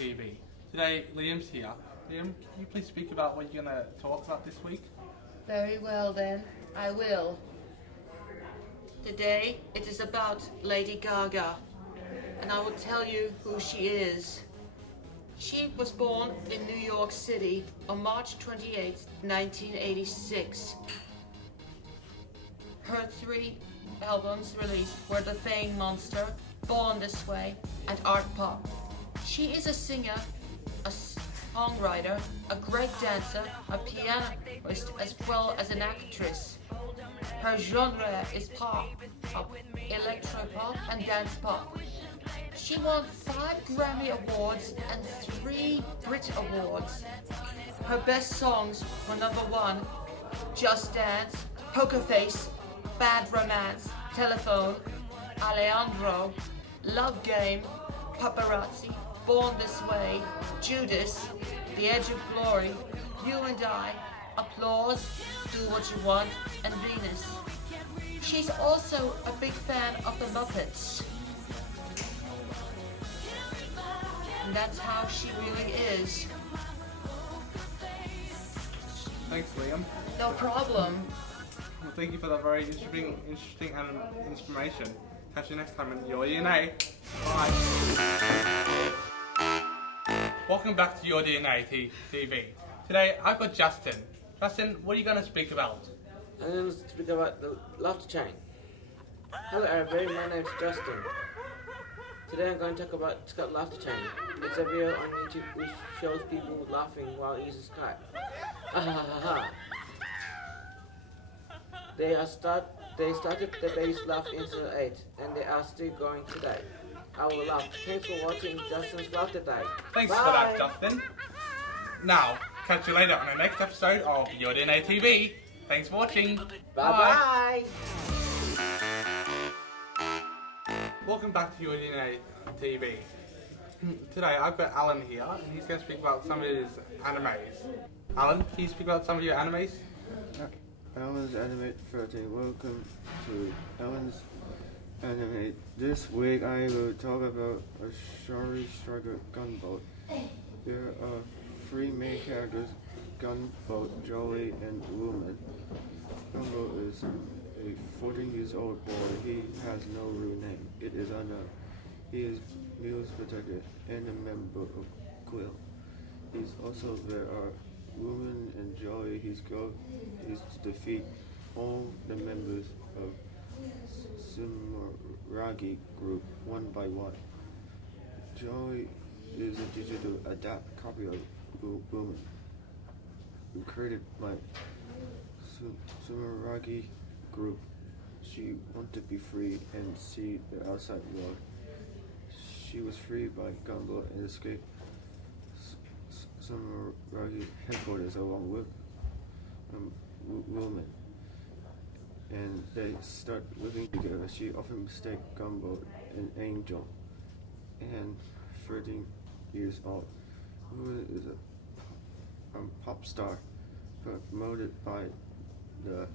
TV. Today, Liam's here. Liam, can you please speak about what you're going to talk about this week? Very well then, I will. Today it is about Lady Gaga, and I will tell you who she is. She was born in New York City on March 28, 1986. Her three albums released were The Fame Monster, Born This Way, and Art Pop. She is a singer, a songwriter, a great dancer, a pianist, as well as an actress. Her genre is pop, electropop, and dance pop. She won 5 Grammy Awards and 3 Brit Awards. Her best songs were number 1, Just Dance, Poker Face, Bad Romance, Telephone, Alejandro, Love Game, Paparazzi, Born This Way, Judas, The Edge of Glory, You and I, Applause, Do What You Want, and Venus. She's also a big fan of the Muppets. And that's how she really is. Thanks, Liam. No problem. Well, thank you for that very interesting information. Catch you next time in Your DNA. Bye. Welcome back to Your DNA TV. Today, I've got Justin. Justin, what are you going to speak about? I'm going to speak about the laughter chain. Hello everybody, my name is Justin. Today I'm going to talk about Skype laughter chain. It's a video on YouTube which shows people laughing while using Skype. They started the base laugh incident 8 and they are still going today. I will laugh. Thanks for watching Justin's Laughter Day. Thanks Bye. for that, Justin. Now, catch you later on the next episode of Your DNA TV. Thanks for watching. Bye-bye. Welcome back to Your DNA TV. Today I've got Alan here and he's going to speak about some of his animes. Alan, can you speak about some of your animes? Alan's Anime 13. Welcome to Alan's Anime. This week I will talk about a Shari Striker Gunboat. There are 3 main characters, Gunboat, Joey, and Woman. Gunboat is a 14-year-old boy. He has no real name. It is unknown. He is Muse protected and a member of Quill. He's also there are Woman and Joey. His goal is to defeat all the members of Sumeragi group one by one. Joey is a digital adapt copy of Woman, created by Sumeragi group. She wanted to be free and see the outside world. She was freed by Gumball and escaped Sumeragi headquarters along with Woman. And they start living together. She often mistakes Gumball an angel. And 13 years old. Woman is a pop star promoted by the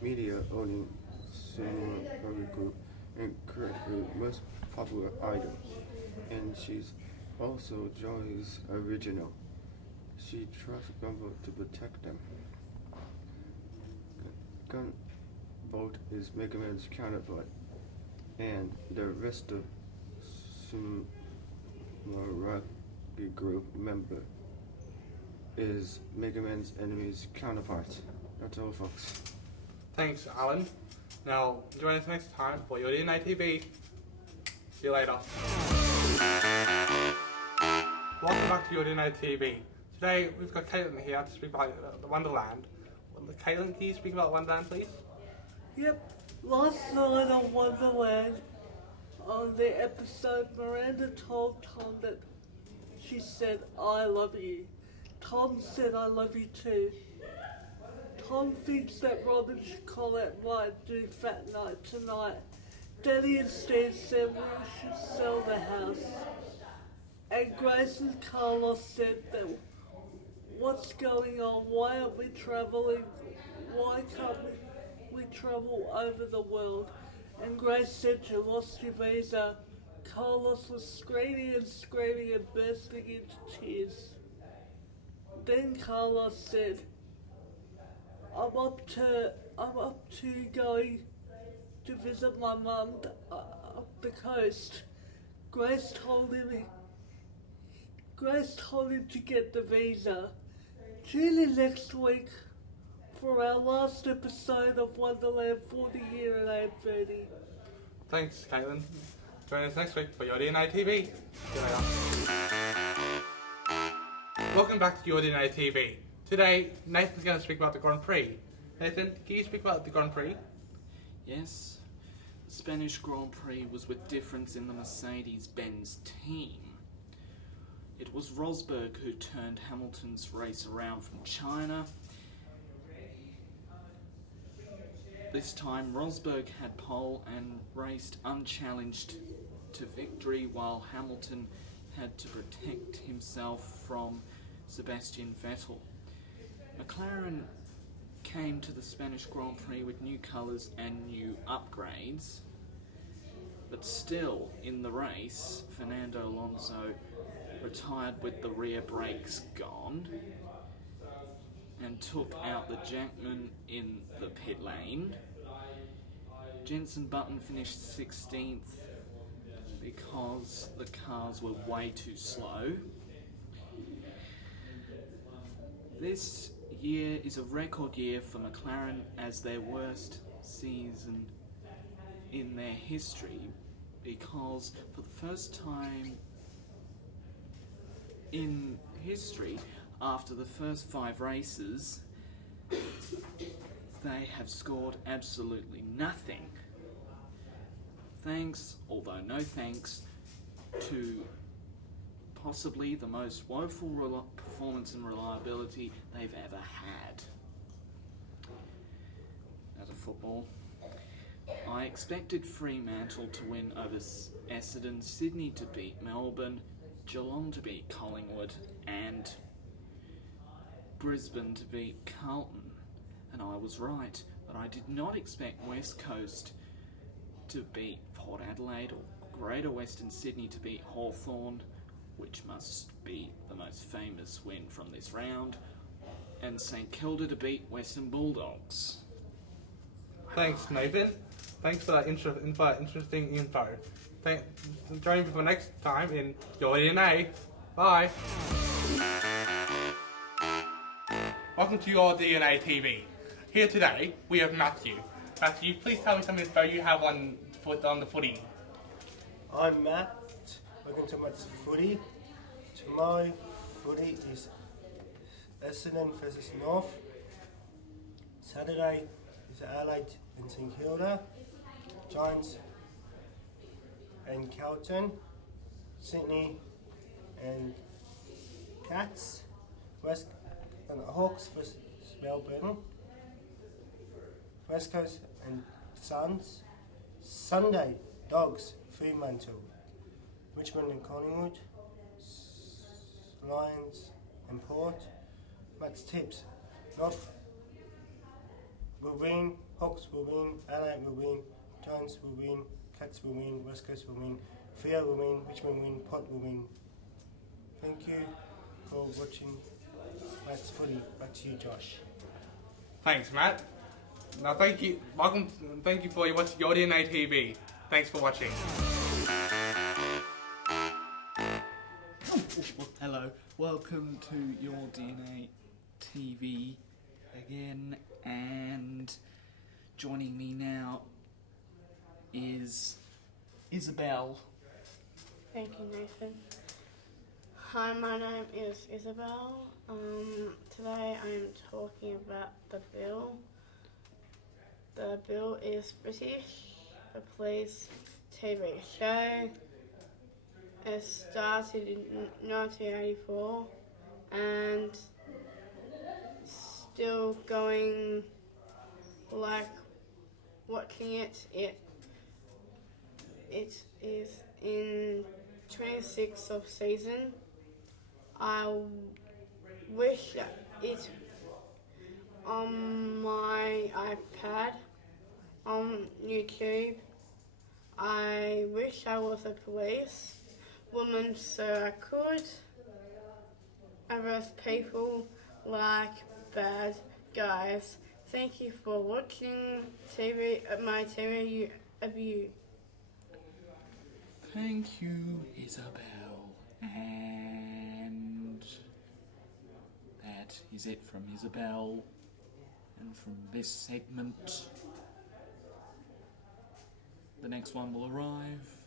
media owning Sumeragi group and currently most popular idol. And she's also Joey's original. She trusts Gumball to protect them. Gunboat is Mega Man's counterpart, and the rest of Sumeragi group member is Mega Man's enemy's counterpart. That's all, folks. Thanks, Alan. Now, join us next time for Your DNA TV. See you later. Welcome back to Your DNA TV. Today, we've got Caitlin here to speak about the Wonderland. Caitlin, can you speak about Wonderland, please? Yep. Last night on Wonderland, on the episode, Miranda told Tom that she said, "I love you." Tom said, "I love you too." Tom thinks that Robin should call out why do Fat Night tonight. Daddy instead said we should sell the house. And Grace and Carlos said that what's going on? Why aren't we traveling? Why can't we travel over the world? And Grace said you lost your visa. Carlos was screaming and bursting into tears. Then Carlos said, I'm up to going to visit my mum up the coast. Grace told him to get the visa. Tune in next week for our last episode of Wonderland 40 Year at 8:30. Thanks, Caitlin. Join us next week for Your DNA TV. See you later. Welcome back to Your DNA TV. Today, Nathan's going to speak about the Grand Prix. Nathan, can you speak about the Grand Prix? Yes, the Spanish Grand Prix was with difference in the Mercedes-Benz team. It was Rosberg who turned Hamilton's race around from China. This time Rosberg had pole and raced unchallenged to victory, while Hamilton had to protect himself from Sebastian Vettel. McLaren came to the Spanish Grand Prix with new colours and new upgrades, but still in the race Fernando Alonso retired with the rear brakes gone and took out the Jackman in the pit lane. Jenson Button finished 16th because the cars were way too slow. This year is a record year for McLaren as their worst season in their history, because for the first time in history, after the first 5 races, they have scored absolutely nothing. Thanks, although no thanks, to possibly the most woeful performance and reliability they've ever had. As a football, I expected Fremantle to win over Essendon, Sydney to beat Melbourne, Geelong to beat Collingwood, and Brisbane to beat Carlton. And I was right, but I did not expect West Coast to beat Port Adelaide or Greater Western Sydney to beat Hawthorn, which must be the most famous win from this round, and St Kilda to beat Western Bulldogs. Thanks, Nathan. Thanks for that interesting info. Join me for next time in Your DNA. Bye. Welcome to Your DNA TV. Here today we have Matthew. Matthew, please tell me some info you have on the footy. I'm Matt. Welcome to Matt's Footy. Tomorrow footy is Essendon versus North. Saturday is Adelaide and St Kilda. Giants and Carlton. Sydney and Cats. West and Hawks versus Melbourne. West Coast and Suns. Sunday, Dogs, Fremantle. Richmond and Collingwood. Lions and Port. Matt's tips. North will win, Hawks will win, Adelaide will win, Giants will win, Cats will win, West Coast will win, Freo will win, Richmond will win, Port will win. Thank you for watching Matt's Footy. Back to you, Josh. Thanks, Matt. Now, thank you for watching Your DNA TV. Thanks for watching. Hello, welcome to Your DNA TV again, and joining me now is Isabel. Thank you, Nathan. Hi, my name is Isabel. Today I'm talking about the bill. The bill is British, a police TV show. It started in 1984 and still going, like watching it. It is in 26th of season. I wish it on my iPad, on YouTube. I wish I was a police woman so I could arrest people like bad guys. Thank you for watching my TV review. Thank you, Isabel. And that is it from Isabel and from this segment. The next one will arrive.